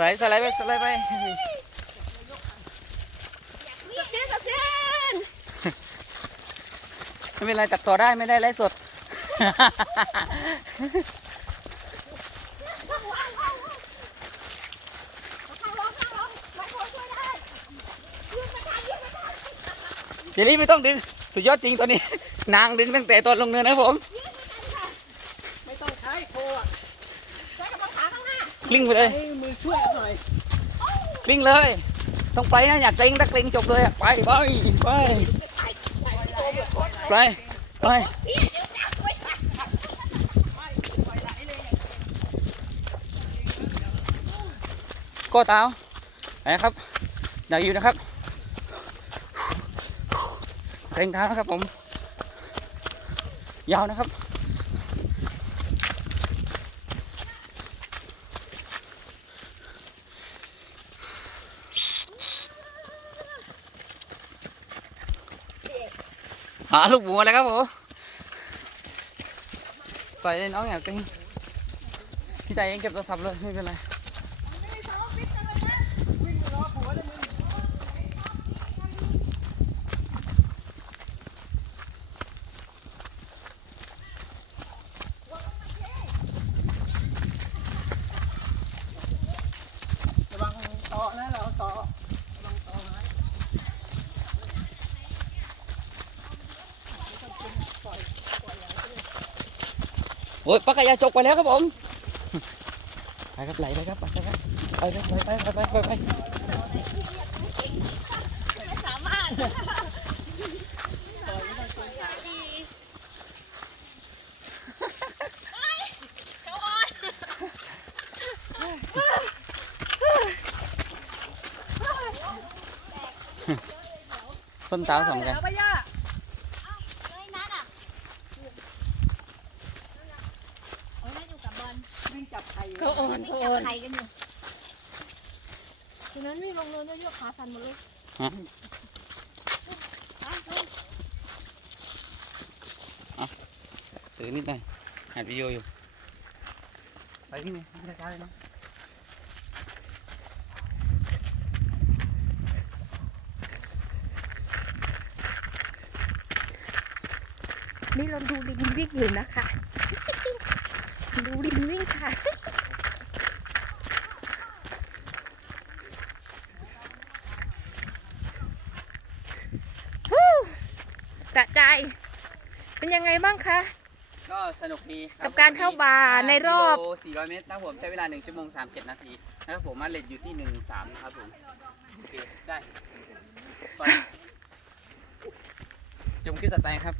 ไลด์สไลด์ไปสไลด์ไปสเจนสเจนไม่เป็นไรตัดต่อได้ไม่ได้ไลฟ์สดข้างร้องข้างร้องร้องโคช่วยได้ยืนไม่ได้ยืนไม่ได้เจลี่ไม่ต้องดึง สุดยอดจริงตัวนี้ นางดึงตั้งแต่ตอนลงเนินนะครับผมยืนไม่ได้ค่ะไม่ต้องใช้โคอะใช้ กำลังขาข้างหน้ากลิ้งไปเลยให้มือช่วยหน่อยกลิ้งเลย ต้องไปนะอยากเกรงถ้าเกรงจบเลยอะไปไปไปไปถ่ายถ่ายวิดีโอแบบโคตรไปไปพี่เดี๋ยวจับไว้ใส่ก็เท้าไปนะครับอยากอยู่นะครับเกรงเท้านะครับผม ยาวนะครับ หาลูกหมูมาแล้วครับผมไปเลยน้องแอยากเกรงพี่ใจเองเก็บโทรศัพท์เลยไม่เป็นไรระวังต่อนะเราต่อระวังต่อนะ โอ้ยปักกายาจกไปแล้วครับผมไปครับไหลไปครับไปครับไปไปไปไปไปไปไม่สามารถส้นเท้าสองกัน เอาไปย่า เลยนัดอะโอ้ยนั่นอยู่กับบอล วิ่งจับไข่ เขาโอนเขาโอน ใครกันอยู่ฉะนั้นวิ่งลงเนินเยอะๆขาสั่นหมดเลยฮะถือนิดหน่อยอัดวิดีโออยู่ ไปพี่นี่ไม่ได้ช้าเลยเนาะนี่เราดูลิงวิ่งอยู่นะคะ ดูลิงวิ่งค่ะ กระจายเป็นยังไงบ้างคะ ก็สนุกดีคกับการเข้าบาร์ในรอบ กิโล400 เมตรนะครับผมใช้เวลา 1 ชั่วโมง 37 นาทีนะครับผมมาเลทอยู่ที่ 13นะครับผมโอเคได้ไปจมคิวต่อไปครับ